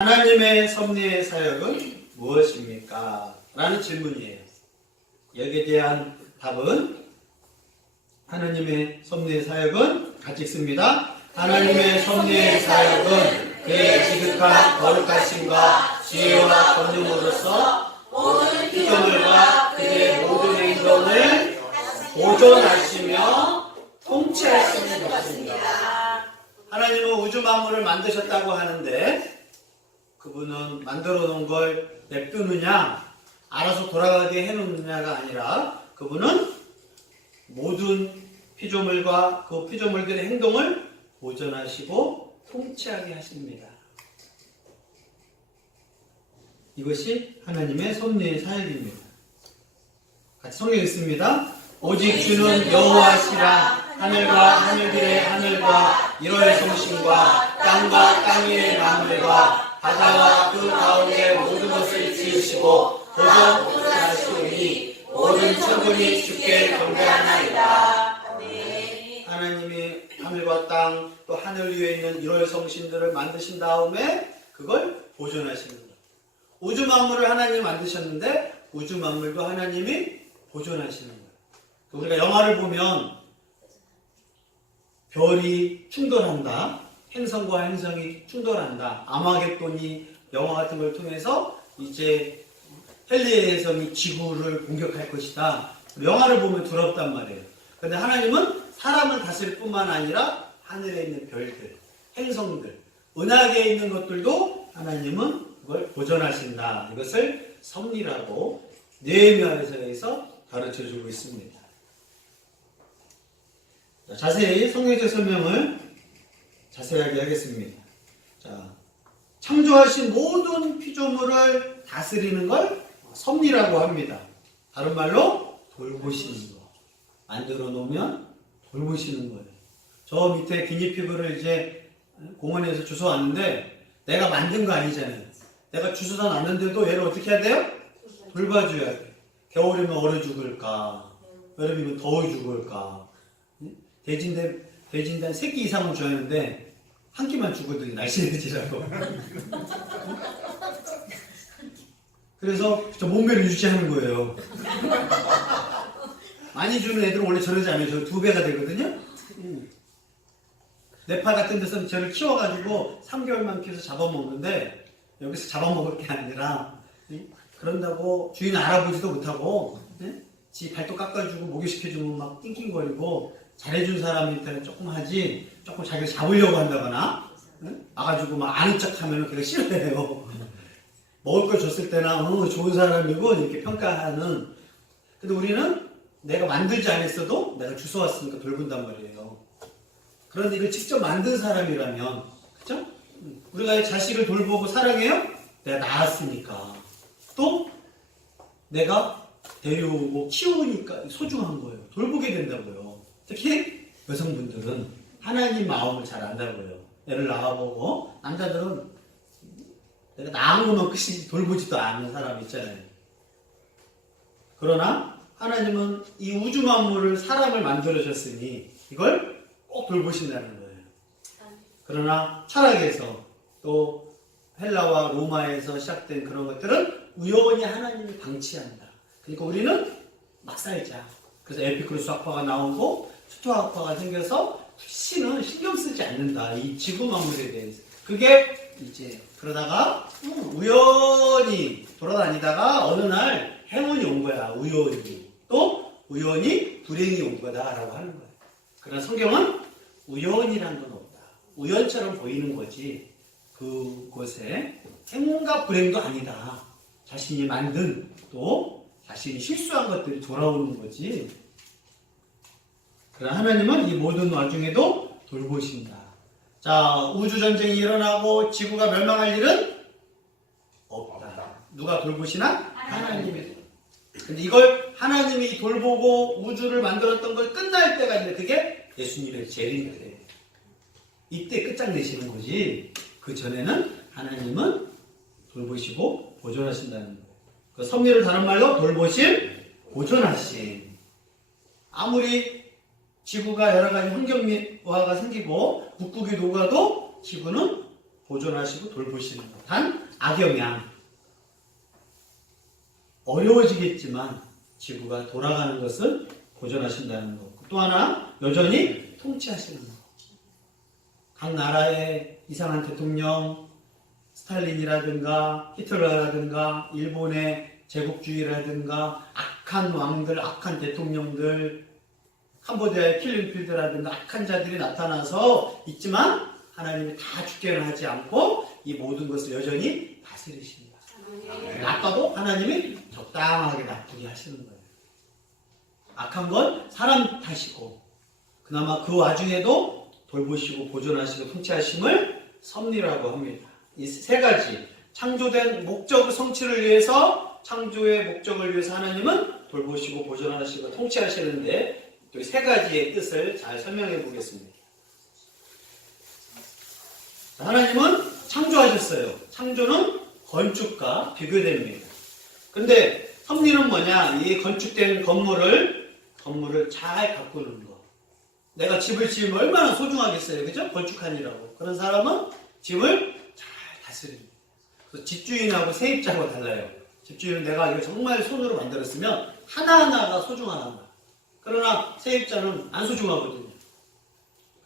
하나님의 섭리의 사역은 무엇입니까? 라는 질문이에요. 여기에 대한 답은 하나님의 섭리의 사역은 같이 읽습니다. 하나님의 섭리의 사역은 그의 지극한 거룩하심과 지혜와 권능으로서 모든 피조물과 그의 모든 행동을 보존하시며 통치하시는 것입니다. 하나님은 우주 만물을 만드셨다고 하는데 그분은 만들어 놓은 걸 냅두느냐, 알아서 돌아가게 해놓느냐가 아니라 그분은 모든 피조물과 그 피조물들의 행동을 보존하시고 통치하게 하십니다. 이것이 하나님의 섭리의 사역입니다. 같이 성경 읽습니다. 오직 주는 여호와시라. 하늘과 하늘들의 하늘과 이로의 성심과 땅과 땅 위의 만물과 바다와 그 가운데 모든 것을 지으시고 보존하시오니 모든 천군이 주께 경배하나이다. 하나님이 하늘과 땅 또 하늘 위에 있는 이로의 성신들을 만드신 다음에 그걸 보존하시는 거예요. 우주 만물을 하나님이 만드셨는데 우주 만물도 하나님이 보존하시는 거예요. 우리가 영화를 보면 별이 충돌한다. 행성과 행성이 충돌한다. 아마겟돈이 영화 같은 걸 통해서 이제 헬리의 행성이 지구를 공격할 것이다. 영화를 보면 두렵단 말이에요. 그런데 하나님은 사람을 다스릴 뿐만 아니라 하늘에 있는 별들, 행성들, 은하계에 있는 것들도 하나님은 그걸 보존하신다. 이것을 섭리라고 느헤미야서에서 가르쳐주고 있습니다. 자세히 성경적 설명을 자세하게 하겠습니다. 자, 창조하신 모든 피조물을 다스리는 걸 섭리라고 합니다. 다른 말로 돌보시는 거. 만들어 놓으면 돌보시는 거예요. 저 밑에 기니피그를 이제 공원에서 주워왔는데 내가 만든 거 아니잖아요. 내가 주워다 놨는데도 얘를 어떻게 해야 돼요? 돌봐줘야 돼요. 겨울이면 얼어 죽을까? 여름이면 더워 죽을까? 돼지인데 새끼 이상은 좋아하는데 한 끼만 주거든요. 날씬해지라고. 그래서 저 몸매를 유지하는 거예요. 많이 주는 애들은 원래 저러지 않아요. 저 2배가 되거든요. 네팔 같은 데서는 저를 키워가지고 3개월만 키워서 잡아먹는데 여기서 잡아먹을 게 아니라 그런다고 주인 알아보지도 못하고 지 발톱 깎아주고 목욕시켜주면 막 낑낑거리고 잘해준 사람한테는 조금 하지 조금 자기가 잡으려고 한다거나 와가지고 막 아는 척하면 걔가 싫어해요. 먹을 걸 줬을 때나 좋은 사람이고 이렇게 평가하는. 근데 우리는 내가 만들지 않았어도 내가 주워왔으니까 돌본단 말이에요. 그런데 이걸 직접 만든 사람이라면 그죠? 우리가 자식을 돌보고 사랑해요? 내가 낳았으니까. 또 내가 데려오고 키우니까 소중한 거예요. 돌보게 된다고요. 특히 여성분들은 하나님 마음을 잘 안다고요. 애를 낳아보고 남자들은 내가 낳은 것만 끝이지 돌보지도 않는 사람 있잖아요. 그러나 하나님은 이 우주 만물을 사람을 만들어줬으니 이걸 꼭 돌보신다는 거예요. 그러나 철학에서 또 헬라와 로마에서 시작된 그런 것들은 우연히 하나님이 방치한다. 그러니까 우리는 막 살자. 그래서 에피쿠로스 학파가 나오고 수토학파가 생겨서 신은 신경 쓰지 않는다. 이 지구 만물에 대해서. 그게 이제 그러다가 우연히 돌아다니다가 어느 날 행운이 온 거야. 우연히. 또 우연히 불행이 온 거다라고 하는 거야. 그러나 성경은 우연이란 건 없다. 우연처럼 보이는 거지. 그곳에 행운과 불행도 아니다. 자신이 만든 또 자신이 실수한 것들이 돌아오는 거지. 그러나 하나님은 이 모든 와중에도 돌보신다. 자, 우주전쟁이 일어나고 지구가 멸망할 일은 없다. 누가 돌보시나? 하나님이. 근데 이걸 하나님이 돌보고 우주를 만들었던 걸 끝날 때가 있는데 그게 예수님의 재림이래요. 이때 끝장내시는 거지. 그 전에는 하나님은 돌보시고 보존하신다는 거예요. 그 섭리를 다른 말로 돌보심, 보존하심. 아무리 지구가 여러 가지 환경화가 생기고 북극이 녹아도 지구는 보존하시고 돌보시는 것. 단 악영향. 어려워지겠지만 지구가 돌아가는 것을 보존하신다는 것. 또 하나 여전히 통치하시는 것. 각 나라의 이상한 대통령, 스탈린이라든가 히틀러라든가 일본의 제국주의라든가 악한 왕들, 악한 대통령들, 캄보디아의 킬링필드라든가 악한 자들이 나타나서 있지만 하나님이 다 죽게는 하지 않고 이 모든 것을 여전히 다스리십니다. 나빠도 하나님이 적당하게 나쁘게 하시는 거예요. 악한 건 사람 탓이고 그나마 그 와중에도 돌보시고 보존하시고 통치하심을 섭리라고 합니다. 이 세 가지 창조된 목적 성취를 위해서 창조의 목적을 위해서 하나님은 돌보시고 보존하시고 통치하시는데 또 세 가지의 뜻을 잘 설명해 보겠습니다. 하나님은 창조하셨어요. 창조는 건축과 비교됩니다. 근데 섭리는 뭐냐? 이 건축된 건물을 잘 가꾸는 거. 내가 집을 지으면 얼마나 소중하겠어요. 그죠? 건축하느라고. 그런 사람은 집을 잘 다스립니다. 그래서 집주인하고 세입자하고 달라요. 집주인은 내가 이거 정말 손으로 만들었으면 하나하나가 소중하단 말이에요. 그러나 세입자는 안 소중하거든요.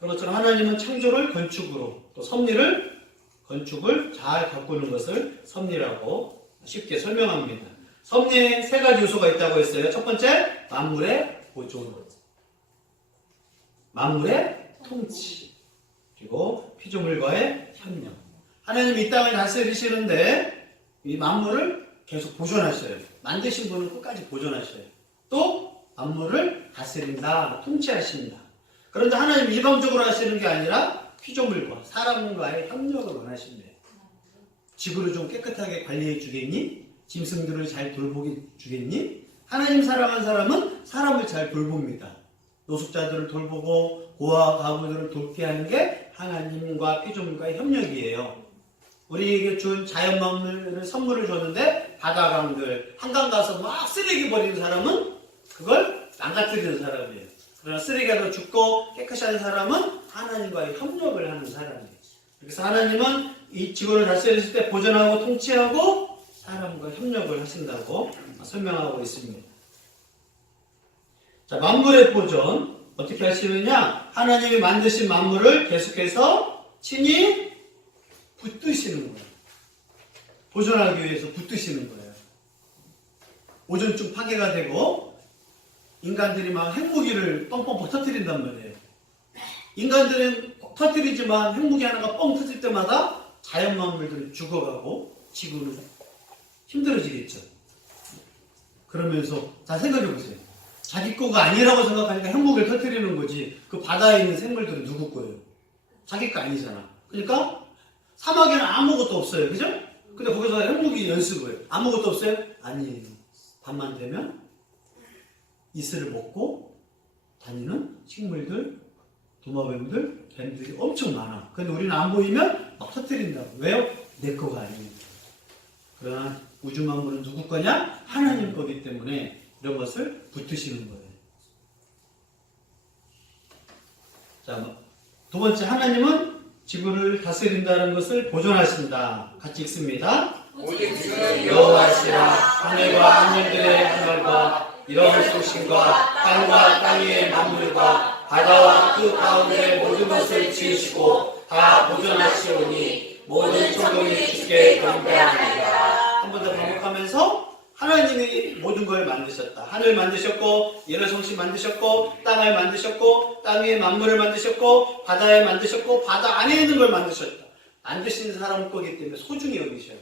그런 것처럼 하나님은 창조를 건축으로 또 섭리를 건축을 잘 가꾸는 것을 섭리라고 쉽게 설명합니다. 섭리에 세 가지 요소가 있다고 했어요. 첫 번째, 만물의 보존, 만물의 통치, 그리고 피조물과의 협력. 하나님이 이 땅을 다스리시는데 이 만물을 계속 보존하셔요. 만드신 분은 끝까지 보존하셔요. 또 만물을 다스린다, 통치하신다. 그런데 하나님 일방적으로 하시는 게 아니라 피조물과 사람과의 협력을 원하신대요. 지구를 좀 깨끗하게 관리해 주겠니? 짐승들을 잘 돌보게 주겠니? 하나님 사랑한 사람은 사람을 잘 돌봅니다. 노숙자들을 돌보고 고아 가구들을 돕게 하는 게 하나님과 피조물과의 협력이에요. 우리에게 준 자연 만물을 선물을 줬는데 바다강들, 한강 가서 막 쓰레기 버리는 사람은 그걸 망가뜨리는 사람이에요. 그러나 쓰레기가 죽고 깨끗이 하는 사람은 하나님과의 협력을 하는 사람이에요. 그래서 하나님은 이 지구를 다스리실 때 보존하고 통치하고 사람과 협력을 하신다고 설명하고 있습니다. 자, 만물의 보존 어떻게 하시느냐? 하나님이 만드신 만물을 계속해서 친히 붙드시는 거예요. 보존하기 위해서 붙드시는 거예요. 오존층 파괴가 되고 인간들이 막 핵무기를 뻥뻥뻥 터뜨린단 말이에요. 인간들은 터뜨리지만 핵무기 하나가 뻥 터질 때마다 자연 만물들은 죽어가고 지구는 힘들어지겠죠. 그러면서 다 생각해 보세요. 자기 거가 아니라고 생각하니까 핵무기를 터뜨리는 거지. 그 바다에 있는 생물들은 누구 거예요? 자기 거 아니잖아. 그러니까 사막에는 아무것도 없어요. 그죠? 근데 거기서 핵무기 연습을 아무것도 없어요? 아니에요. 밤만 되면 이슬을 먹고 다니는 식물들, 도마뱀들, 뱀들이 엄청 많아. 근데 우리는 안 보이면 막 터뜨린다고. 왜요? 내 거가 아니니까. 그러나 우주 만물은 누구 거냐? 하나님 거기 때문에 이런 것을 붙드시는 거예요. 자, 두 번째, 하나님은 지구를 다스린다는 것을 보존하신다. 같이 읽습니다. 오직 주는 여호와시라. 하늘과 하늘들의 하늘과 이런 소신과 땅과 땅 위의 만물과 바다와 그 가운데 모든 것을 지으시고 다 보존하시오니 모든 천국이 주께 경배하나이다. 한 번 더 반복하면서 하나님이 모든 걸 만드셨다. 하늘 만드셨고 여러 성신 만드셨고 땅을 만드셨고 땅 위에 만물을 만드셨고 바다에 만드셨고 바다 안에 있는 걸 만드셨다. 만드신 사람 거기 때문에 소중히 여기셔요.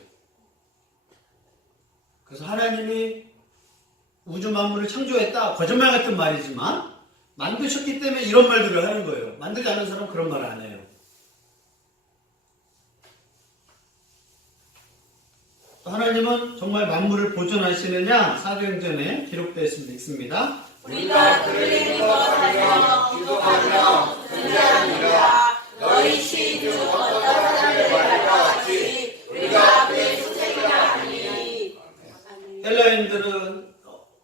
그래서 하나님이 우주 만물을 창조했다. 거짓말 같은 말이지만 만드셨기 때문에 이런 말들을 하는 거예요. 만들지 않은 사람은 그런 말 안 해요. 하나님은 정말 만물을 보존하시느냐? 사도행전에 기록되어 있습니다. 우리가 그를 믿는 것 알며 기도하며 존재하느니라. 너희 시인 중 어떤 사람을 말과 같이 우리가 그의 수색이라 하니. 헬라인들은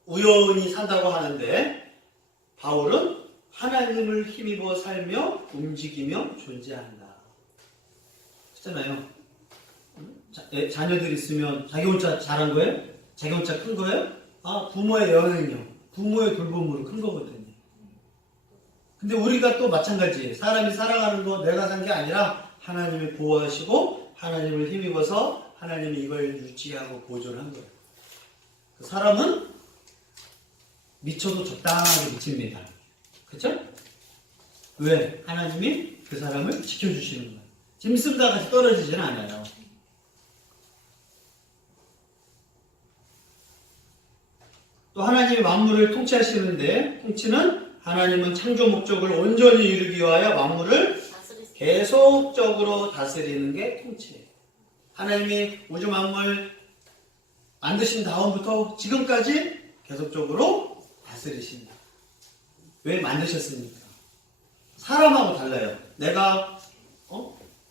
우연히 산다고 하는데 바울은 하나님을 힘입어 살며 움직이며 존재한다. 그렇잖아요. 자녀들 있으면 자기 혼자 잘한 거예요? 자기 혼자 큰 거예요? 부모의 영향력, 부모의 돌봄으로 큰 거거든요. 근데 우리가 또 마찬가지예요. 사람이 살아가는 거 내가 산 게 아니라 하나님이 보호하시고 하나님을 힘입어서 하나님이 이걸 유지하고 보존한 거예요. 그 사람은 미쳐도 적당하게 미칩니다. 그렇죠? 왜? 하나님이 그 사람을 지켜주시는 거예요. 짐승과 같이 떨어지지는 않아요. 또 하나님이 만물을 통치하시는데 통치는 하나님은 창조 목적을 온전히 이루기 위하여 만물을 계속적으로 다스리는 게 통치예요. 하나님이 우주 만물 만드신 다음부터 지금까지 계속적으로 다스리신다. 왜 만드셨습니까? 사람하고 달라요. 내가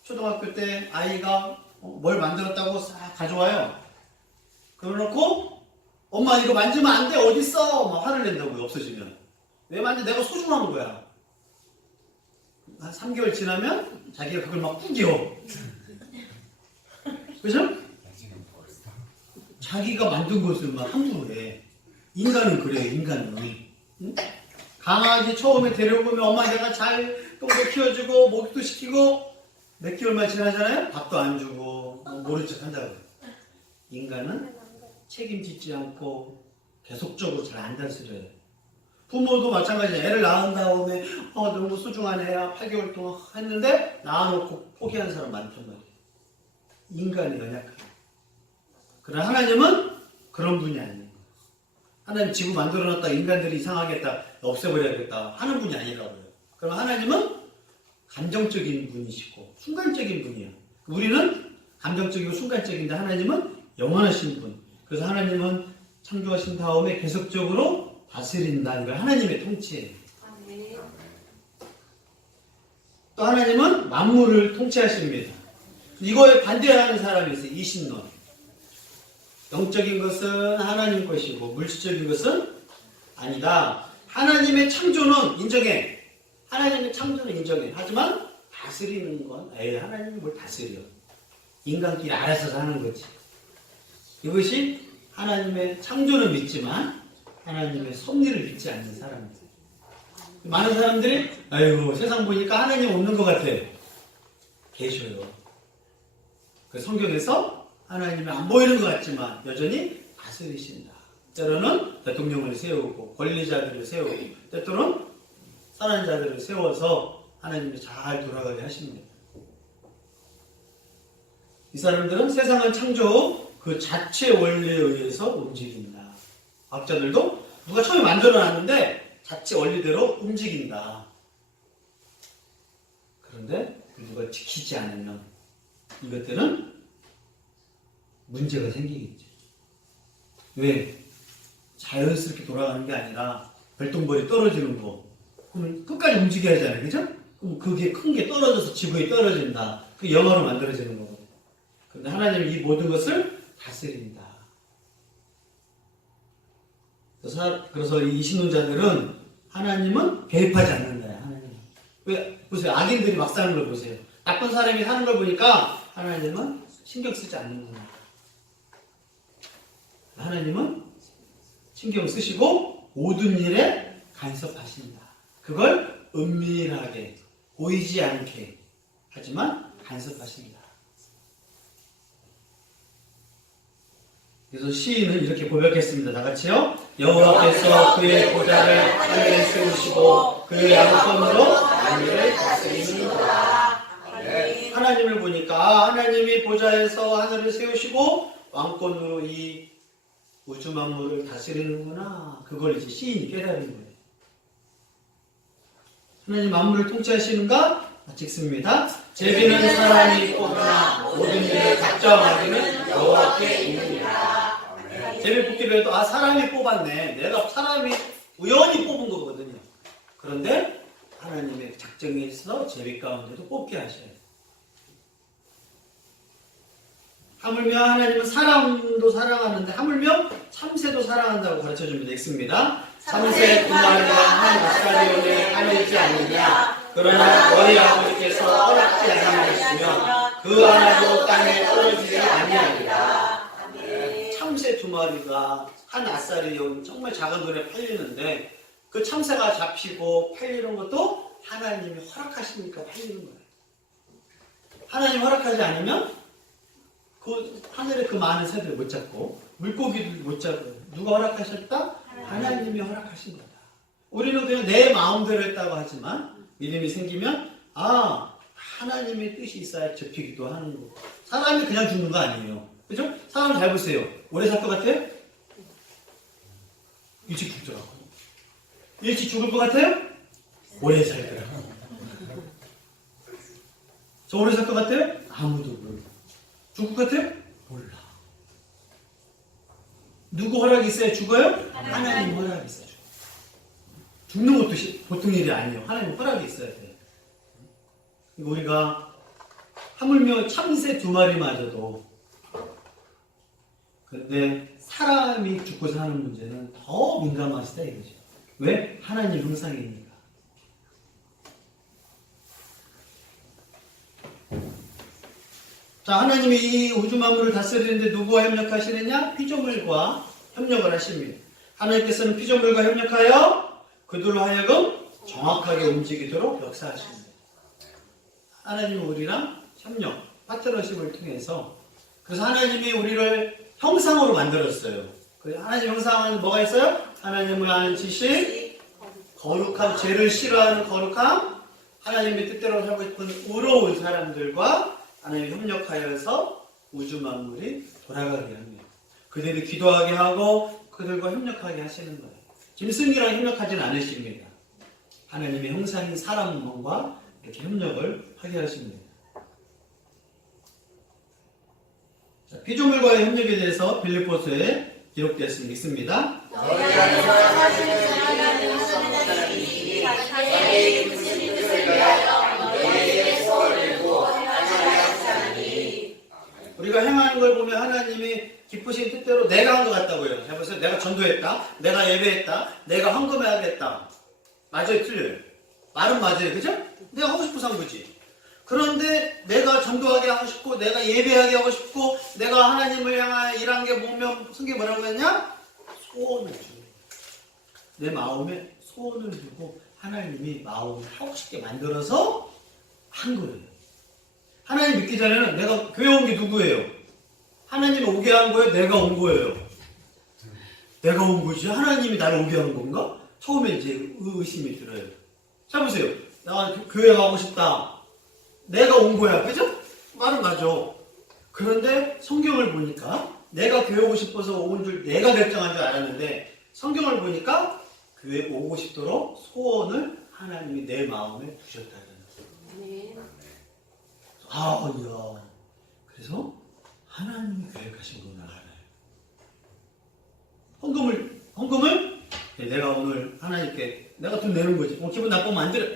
초등학교 때 아이가 뭘 만들었다고 싹 가져와요. 그러놓고 엄마 이거 만지면 안 돼 어딨어 막 화를 낸다고요. 없어지면. 왜 만지? 내가 소중한 거야. 한 3개월 지나면 자기가 그걸 막 꾸겨. 그죠? 자기가 만든 것을 막 함부로 해. 인간은 그래요. 인간은. 응? 강아지 처음에 데려오면 엄마 내가 잘 똥도 키워주고 목욕도 시키고 몇 개월만 지나잖아요. 밥도 안 주고 모른 척 한다고. 인간은 책임지지 않고 계속적으로 잘 안 다스려요. 부모도 마찬가지예요. 애를 낳은 다음에 너무 소중한 애야 8개월 동안 했는데 낳아놓고 포기하는 사람 많단 말이에요. 인간이 연약해요. 그러나 하나님은 그런 분이 아니에요. 하나님 지구 만들어놨다 인간들이 이상하겠다 없애버려야겠다 하는 분이 아니라고요. 그럼 하나님은 감정적인 분이시고 순간적인 분이에요. 우리는 감정적이고 순간적인데 하나님은 영원하신 분. 그래서 하나님은 창조하신 다음에 계속적으로 다스린다는 걸 하나님의 통치예요. 또 하나님은 만물을 통치하십니다. 이거에 반대하는 사람이 있어요. 이신론. 영적인 것은 하나님 것이고 물질적인 것은 아니다. 하나님의 창조는 인정해. 하나님의 창조는 인정해. 하지만 다스리는 건 하나님이 뭘 다스려. 인간끼리 알아서 사는 거지. 이것이 하나님의 창조는 믿지만 하나님의 섭리를 믿지 않는 사람이죠. 많은 사람들이 세상 보니까 하나님 없는 것 같아. 계셔요. 그 성경에서 하나님이 안 보이는 것 같지만 여전히 다스리신다. 때로는 대통령을 세우고 권리자들을 세우고 때로는 선한 자들을 세워서 하나님이 잘 돌아가게 하십니다. 이 사람들은 세상은 창조 그 자체 원리에 의해서 움직인다. 과학자들도 누가 처음에 만들어놨는데 자체 원리대로 움직인다. 그런데 누가 지키지 않으면 이것들은 문제가 생기겠죠. 왜? 자연스럽게 돌아가는 게 아니라 별똥별이 떨어지는 거. 그러면 끝까지 움직여야 하잖아요. 그죠? 그럼 그게 큰 게 떨어져서 지구에 떨어진다. 그 영화로 만들어지는 거거든요. 그런데 하나님은 이 모든 것을 다스린다. 그래서 이 신론자들은 하나님은 개입하지 않는다. 하나님. 왜? 보세요. 악인들이 막 사는 걸 보세요. 나쁜 사람이 사는 걸 보니까 하나님은 신경 쓰지 않는구나. 하나님은 신경 쓰시고 모든 일에 간섭하신다. 그걸 은밀하게 보이지 않게 하지만 간섭하신다. 그래서 시인은 이렇게 고백했습니다. 다 같이요. 여호와께서 그의 보좌를 하늘에 세우시고 그의 양손으로 만유를 다스리시니라. 하나님을 보니까 하나님이 보좌에서 하늘을 세우시고 왕권으로 이 우주 만물을 다스리는구나. 그걸 이제 시인이 깨달은 거예요. 하나님 만물을 통치하시는가? 찍습니다. 제비는 사람이 뽑으나 모든 일을 작정하기는 여호와께 있느니라. 제비 뽑기로 해도 사람이 뽑았네. 내가 사람이 우연히 뽑은 거거든요. 그런데 하나님의 작정에 있어 제비 가운데도 뽑게 하셔요. 하물며 하나님은 사람도 사랑하는데 하물며 참새도 사랑한다고 가르쳐줍니다. 읽습니다. 참새 두 마리가 한 이스라엘에 하늘지 않느냐. 그러나 너희 아버지께서 허락지 않으셨으며 그 하나도 땅에 떨어지지 아니하리라. 아멘. 참새 2마리가 한 아싸리 정말 작은 돈에 팔리는데 그 참새가 잡히고 팔리는 것도 하나님이 허락하시니까 팔리는 거예요. 하나님 허락하지 않으면 그 하늘에 그 많은 새들 못 잡고 물고기들 못 잡고 누가 허락하셨다? 하나님이 허락하신 거다. 우리는 그냥 내 마음대로 했다고 하지만 믿음이 생기면 하나님의 뜻이 있어야 접히기도 하는 거고 사람이 그냥 죽는 거 아니에요. 그죠? 사람 잘 보세요. 오래 살 것 같아요? 일찍 죽더라고. 일찍 죽을 것 같아요? 오래 살더라고. 저 오래 살 것 같아요? 아무도 몰라. 죽을 것 같아요? 몰라. 누구 허락이 있어야 죽어요? 하나님 허락이 있어야 죽어요. 죽는 것도 보통 일이 아니에요. 하나님 허락이 있어야 돼요. 우리가 하물며 참새 2마리마저도 근데 사람이 죽고 사는 문제는 더 민감하시다 이거죠. 왜? 하나님 형상이니까. 자, 하나님이 이 우주 만물을 다스리는데 누구와 협력하시느냐? 피조물과 협력을 하십니다. 하나님께서는 피조물과 협력하여 그들로 하여금 정확하게 움직이도록 역사하십니다. 하나님은 우리랑 협력, 파트너십을 통해서 그래서 하나님이 우리를 형상으로 만들었어요. 하나님 형상은 뭐가 있어요? 하나님을 아는 지식, 거룩함, 죄를 싫어하는 거룩함, 하나님의 뜻대로 살고 싶은 의로운 사람들과 하나님 협력하여서 우주 만물이 돌아가게 합니다. 그들이 기도하게 하고 그들과 협력하게 하시는 거예요. 짐승이랑 협력하지는 않으십니다. 하나님의 형상인 사람과 이렇게 협력을 하게 하십니다. 자, 피조물과의 협력에 대해서 빌립보서에 기록되었습니다. 있습니다. 너희 안에서 하시는 하나님 하나님이 자기의 무슨 뜻을 위하여 너희에게 소원을 두고 행하시나니. 우리가 행하는 걸 보면 하나님이 기쁘신 뜻대로 내가 한 것 같다고요. 해보세요. 내가 전도했다. 내가 예배했다. 내가 헌금해야겠다. 맞아요? 틀려요? 말은 맞아요. 그죠? 내가 하고 싶어서 한 거지. 그런데 내가 전도하게 하고 싶고 내가 예배하게 하고 싶고 내가 하나님을 향하여 일한 게 보면 성경에 뭐라고 했냐? 소원을 주는 거예요. 내 마음에 소원을 두고 하나님이 마음을 하고 싶게 만들어서 한 거예요. 하나님 믿기 전에는 내가 교회 온 게 누구예요? 하나님이 오게 한 거예요? 내가 온 거예요? 내가 온 거지? 하나님이 나를 오게 한 건가? 처음에 이제 의심이 들어요. 자 보세요. 나 교회 가고 싶다. 내가 온 거야. 그죠? 말은 맞아. 그런데 성경을 보니까 내가 교회 오고 싶어서 온 줄 내가 결정한 줄 알았는데 성경을 보니까 교회 오고 싶도록 소원을 하나님이 내 마음에 두셨다는 거예요. 이야. 그래서 하나님이 계획하신 걸 알아요. 헌금을 내가 오늘 하나님께 내가 돈 내는 거지. 기분 나쁘면 안 들어.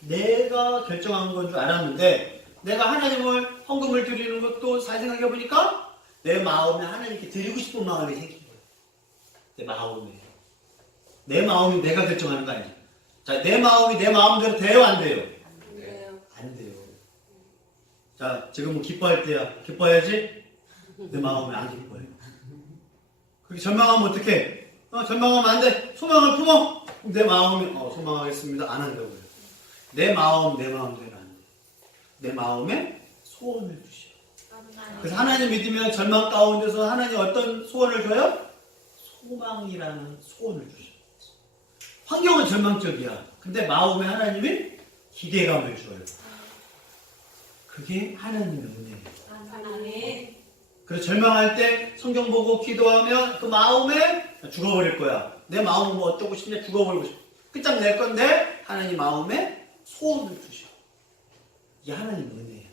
내가 결정한 건 줄 알았는데 내가 하나님을 헌금을 드리는 것도 잘 생각해 보니까 내 마음에 하나님께 드리고 싶은 마음이 생긴 거예요. 내 마음이 내가 결정하는 거 아니야. 자, 내 마음이 내 마음대로 돼요, 안 돼요? 안 돼요. 자, 지금은 기뻐할 때야. 기뻐해야지? 내 마음이 안 기뻐요. 그렇게 절망하면 어떡해? 절망하면 안 돼. 소망을 품어. 내 마음이 소망하겠습니다. 안 한다고요. 내 마음대로 안 돼. 내 마음에 소원을 주셔. 그래서 하나님 믿으면 절망 가운데서 하나님 어떤 소원을 줘요? 소망이라는 소원을 주셔. 환경은 절망적이야. 근데 마음에 하나님이 기대감을 줘요. 그게 하나님의 은혜예요. 그래서 절망할 때 성경 보고 기도하면 그 마음에 죽어버릴 거야. 내 마음은 뭐 어떠고 싶냐? 죽어버리고 싶어. 끝장낼 건데 하나님 마음에 소원을 주셔. 이게 하나님의 은혜예요.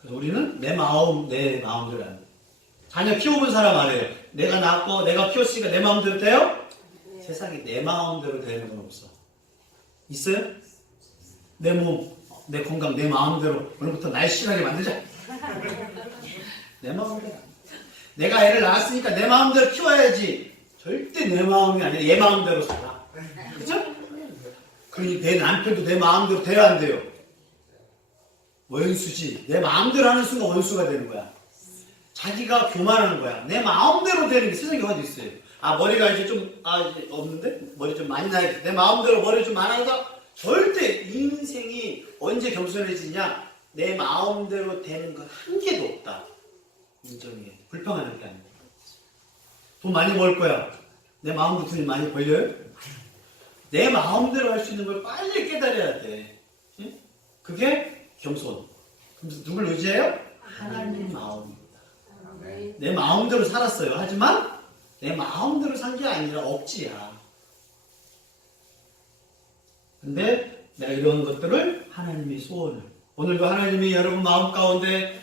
그래서 우리는 내 마음대로 안 돼. 자녀 키워본 사람 알아요. 내가 낳고 내가 키웠으니까 내 마음대로 돼요? 세상에 내 마음대로 되는 건 없어. 있어요? 내 몸, 내 건강, 내 마음대로 오늘부터 날씬하게 만들자. 내 마음대로. 내가 애를 낳았으니까 내 마음대로 키워야지. 절대 내 마음이 아니라 얘 마음대로 살아. 그죠? 그러니 내 남편도 내 마음대로 돼야 안 돼요. 원수지. 내 마음대로 하는 순간 원수가 되는 거야. 자기가 교만하는 거야. 내 마음대로 되는 게 세상에 어디 있어요. 아, 머리가 이제 좀, 이제 없는데? 머리 좀 많이 나야지. 내 마음대로 머리 좀 많아서 절대 인생이 언제 겸손해지냐? 내 마음대로 되는 건 한 개도 없다. 인정해. 불평하는 게 아니고. 돈 많이 벌 거야. 내 마음도 돈이 많이 벌려요? 내 마음대로 할 수 있는 걸 빨리 깨달아야 돼. 응? 그게 겸손. 그럼 누굴 의지해요? 하나님 마음입니다. 내 마음대로 살았어요. 하지만 내 마음대로 산 게 아니라 억지야. 근데 내가 이런 것들을 하나님이 소원을. 오늘도 하나님이 여러분 마음 가운데